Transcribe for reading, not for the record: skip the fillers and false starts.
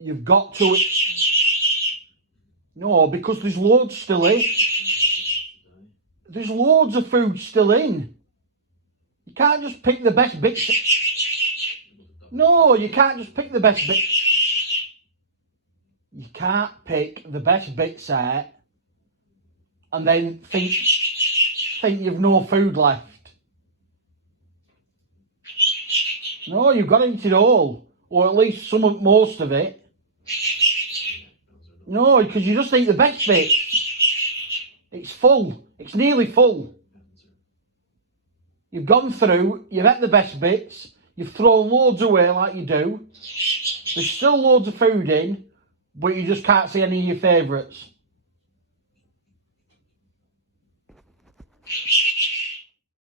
You've got to... No, because there's loads still in. There's loads of food still in. You can't just pick the best bits. No, you can't just pick the best bits. You can't pick the best bits out and then think you've no food left. No, you've got to eat it all, or at least most of it. No, because you just eat the best bits. It's full. It's nearly full. You've gone through, you've ate the best bits, you've thrown loads away like you do. There's still loads of food in, but you just can't see any of your favourites.